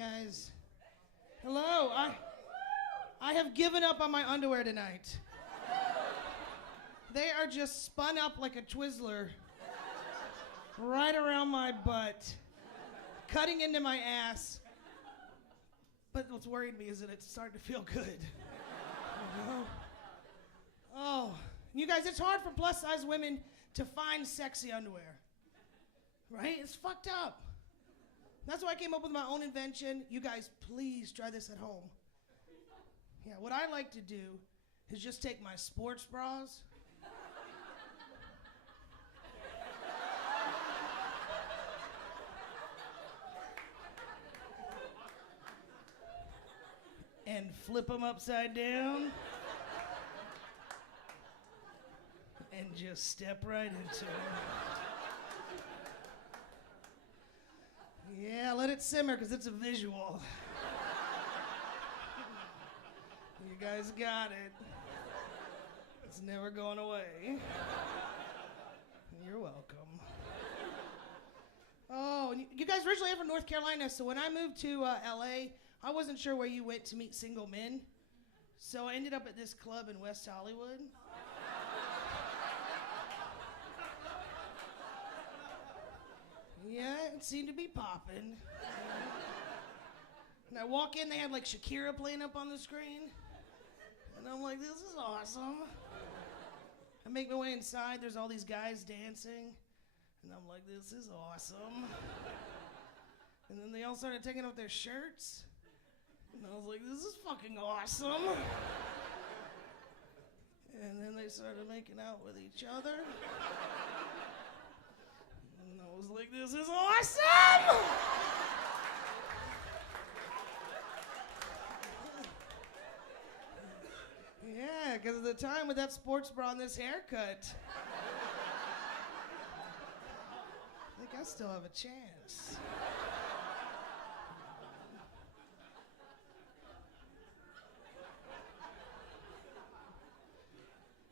guys. Hello. I have given up on my underwear tonight. They are just spun up like a Twizzler right around my butt, cutting into my ass. But what's worried me is that it's starting to feel good. Oh, you guys, it's hard for plus-size women to find sexy underwear, right? It's fucked up. That's why I came up with my own invention. You guys, please try this at home. Yeah, what I like to do is just take my sports bras and flip them upside down and just step right into them. Yeah, let it simmer because it's a visual. You guys got it. It's never going away. You're welcome. Oh, you guys originally are from North Carolina, so when I moved to LA, I wasn't sure where you went to meet single men. So I ended up at this club in West Hollywood. Yeah, it seemed to be popping. And I walk in, they had like Shakira playing up on the screen. And I'm like, this is awesome. I make my way inside, there's all these guys dancing. And I'm like, this is awesome. And then they all started taking off their shirts. And I was like, this is fucking awesome. And then they started making out with each other. And I was like, this is awesome! Yeah, because of the time with that sports bra and this haircut. I think I still have a chance.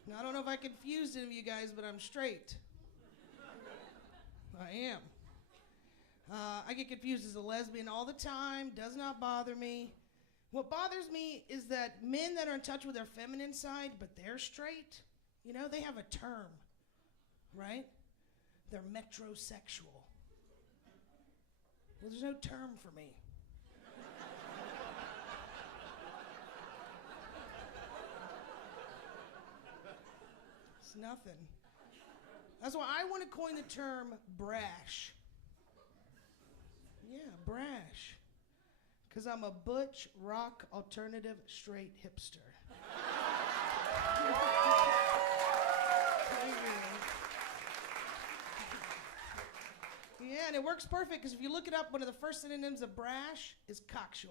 Now, I don't know if I confused any of you guys, but I'm straight. I am. I get confused as a lesbian all the time. Does not bother me. What bothers me is that men that are in touch with their feminine side, but they're straight, you know, they have a term, right? They're metrosexual. Well, there's no term for me. It's nothing. That's why I want to coin the term brash. Yeah, brash. Because I'm a butch, rock, alternative, straight hipster. Yeah, and it works perfect because if you look it up, one of the first synonyms of brash is cocksure.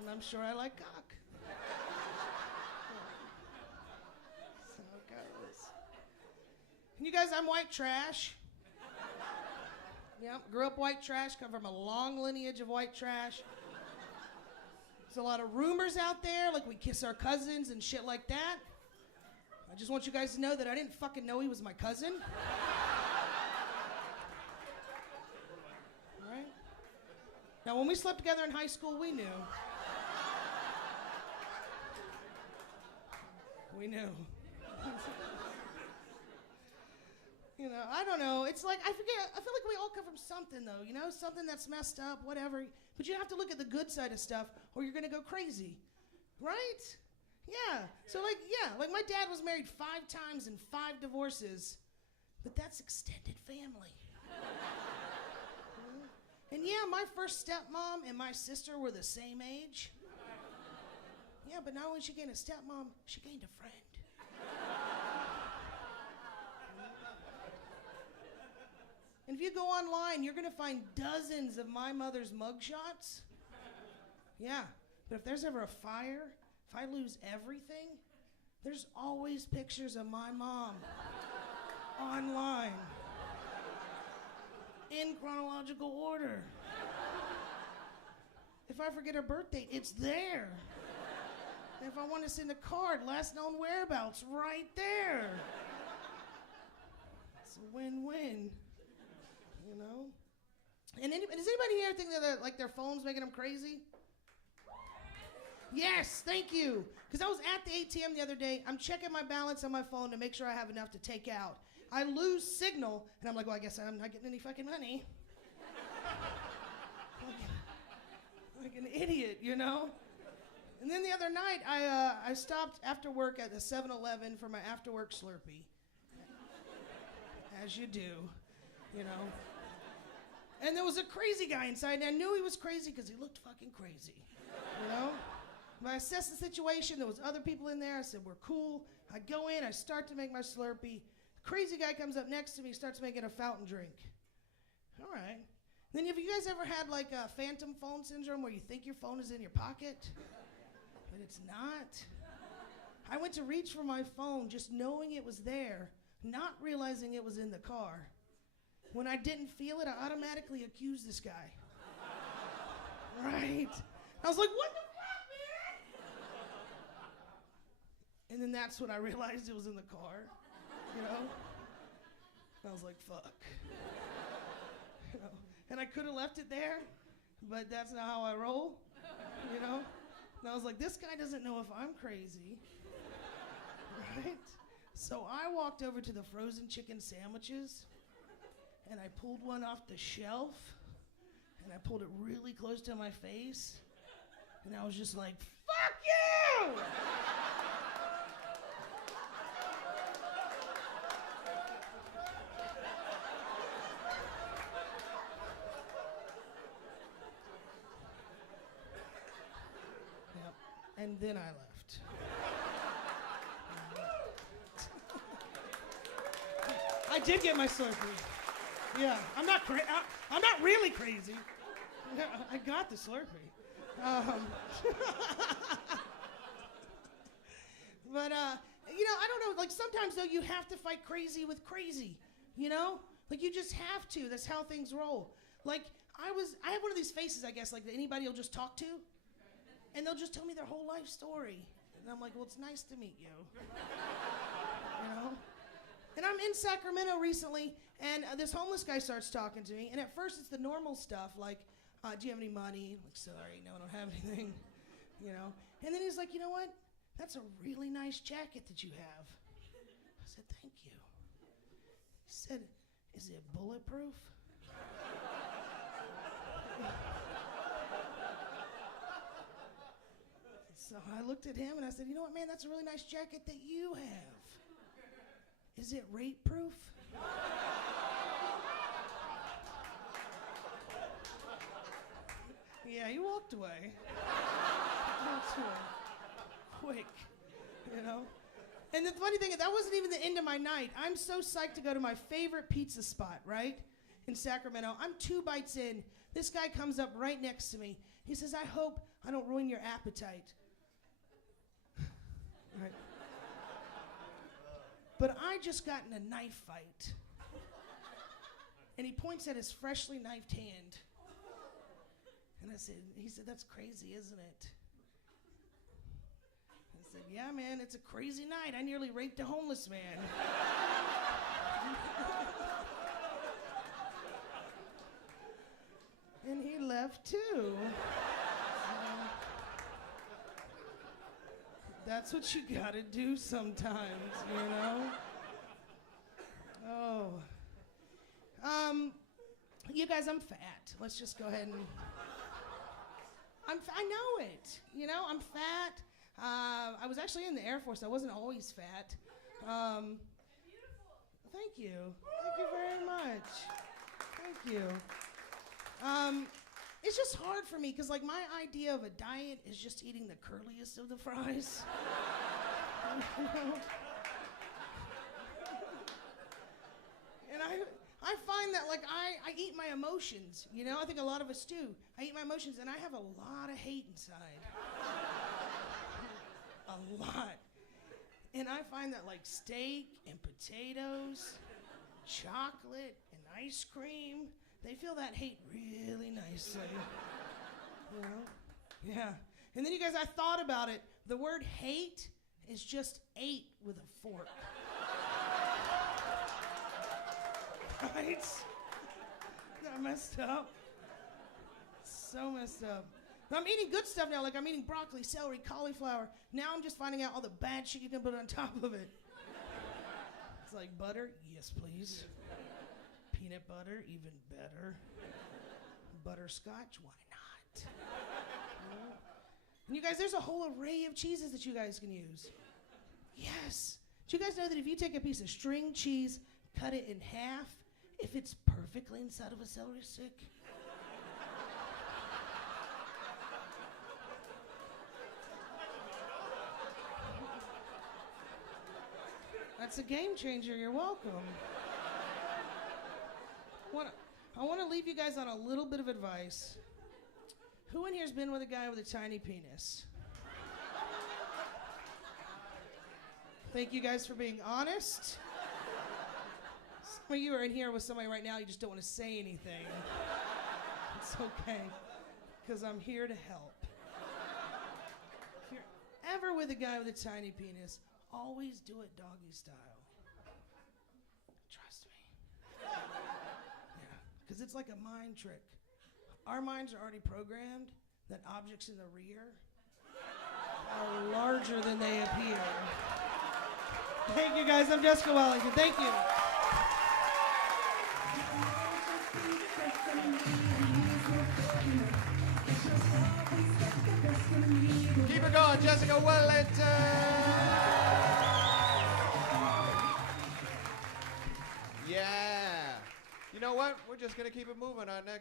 And I'm sure I like cock. So it goes. And you guys, I'm white trash. Yep, grew up white trash, come from a long lineage of white trash. There's a lot of rumors out there, like we kiss our cousins and shit like that. I just want you guys to know that I didn't fucking know he was my cousin. Right? Now, when we slept together in high school, we knew. We knew. You know, I don't know. It's like, I feel like we all come from something, though, you know? Something that's messed up, whatever. But you have to look at the good side of stuff, or you're going to go crazy. Right? Yeah. So, like my dad was married 5 times and 5 divorces. But that's extended family. And yeah, my first stepmom and my sister were the same age. Yeah, but not only did she gain a stepmom, she gained a friend. And if you go online, you're going to find dozens of my mother's mugshots. Yeah, but if there's ever a fire, if I lose everything, there's always pictures of my mom online in chronological order. If I forget her birth date, it's there. And if I want to send a card, last known whereabouts, right there. It's a win-win. you know? And does anybody here think that like their phone's making them crazy? Yes, thank you. Because I was at the ATM the other day. I'm checking my balance on my phone to make sure I have enough to take out. I lose signal, and I'm like, well, I guess I'm not getting any fucking money. like an idiot, you know? And then the other night, I stopped after work at the 7-Eleven for my after-work Slurpee. As you do, you know? And there was a crazy guy inside, and I knew he was crazy because he looked fucking crazy, you know? But I assessed the situation. There was other people in there. I said, we're cool. I go in. I start to make my Slurpee. The crazy guy comes up next to me, starts making a fountain drink. All right. Then have you guys ever had like a phantom phone syndrome where you think your phone is in your pocket, but it's not? I went to reach for my phone just knowing it was there, not realizing it was in the car. When I didn't feel it, I automatically accused this guy. Right? I was like, what the fuck, man? And then that's when I realized it was in the car, you know? And I was like, fuck. You know? And I could have left it there, but that's not how I roll, you know? And I was like, this guy doesn't know if I'm crazy, right? So I walked over to the frozen chicken sandwiches, and I pulled one off the shelf, and I pulled it really close to my face, and I was just like, fuck you! Yep. And then I left. I did get my Slurpee. Yeah, I'm not really crazy. I got the Slurpee. But, you know, I don't know, like sometimes though you have to fight crazy with crazy, you know? Like you just have to, that's how things roll. Like I have one of these faces, I guess, like that anybody will just talk to, and they'll just tell me their whole life story. And I'm like, well, it's nice to meet you. You know? And I'm in Sacramento recently, and this homeless guy starts talking to me, and at first it's the normal stuff, like, do you have any money? I'm like, sorry, no, I don't have anything, you know? And then he's like, you know what? That's a really nice jacket that you have. I said, thank you. He said, is it bulletproof? So I looked at him and I said, you know what, man, that's a really nice jacket that you have. Is it rape proof? Yeah, he walked away. Walked away. Quick, you know? And the funny thing is, that wasn't even the end of my night. I'm so psyched to go to my favorite pizza spot, right? In Sacramento. I'm 2 bites in. This guy comes up right next to me. He says, I hope I don't ruin your appetite. Right. But I just got in a knife fight. And he points at his freshly knifed hand. And he said, that's crazy, isn't it? I said, yeah, man, it's a crazy night. I nearly raped a homeless man. And he left too. That's what you gotta do sometimes, you know? Oh. You guys, I'm fat. Let's just go ahead and... I know it, you know? I'm fat. I was actually in the Air Force. I wasn't always fat. Beautiful. Thank you. Thank you very much. Thank you. It's just hard for me because, like, my idea of a diet is just eating the curliest of the fries. You know? And I find that, like, I eat my emotions, you know? I think a lot of us do. I eat my emotions, and I have a lot of hate inside. A lot. And I find that, like, steak and potatoes, chocolate and ice cream, they feel that hate really nicely. You know? Yeah. And then you guys, I thought about it. The word hate is just ate with a fork. Right? kind of messed up. So messed up. But I'm eating good stuff now, like I'm eating broccoli, celery, cauliflower. Now I'm just finding out all the bad shit you can put on top of it. It's like butter, yes please. Peanut butter, even better. Butterscotch, why not? And you guys, there's a whole array of cheeses that you guys can use. Yes. Do you guys know that if you take a piece of string cheese, cut it in half, it fits perfectly inside of a celery stick? That's a game changer. You're welcome. I want to leave you guys on a little bit of advice. Who in here has been with a guy with a tiny penis? Thank you guys for being honest. Some of you are in here with somebody right now, you just don't want to say anything. It's okay, because I'm here to help. If you're ever with a guy with a tiny penis, always do it doggy style. Trust me. Yeah, because it's like a mind trick. Our minds are already programmed that objects in the rear are larger than they appear. Thank you guys, I'm Jessica Wellington. Thank you. Keep it going, Jessica Wellington. Yeah. You know what? We're just going to keep it moving. Our next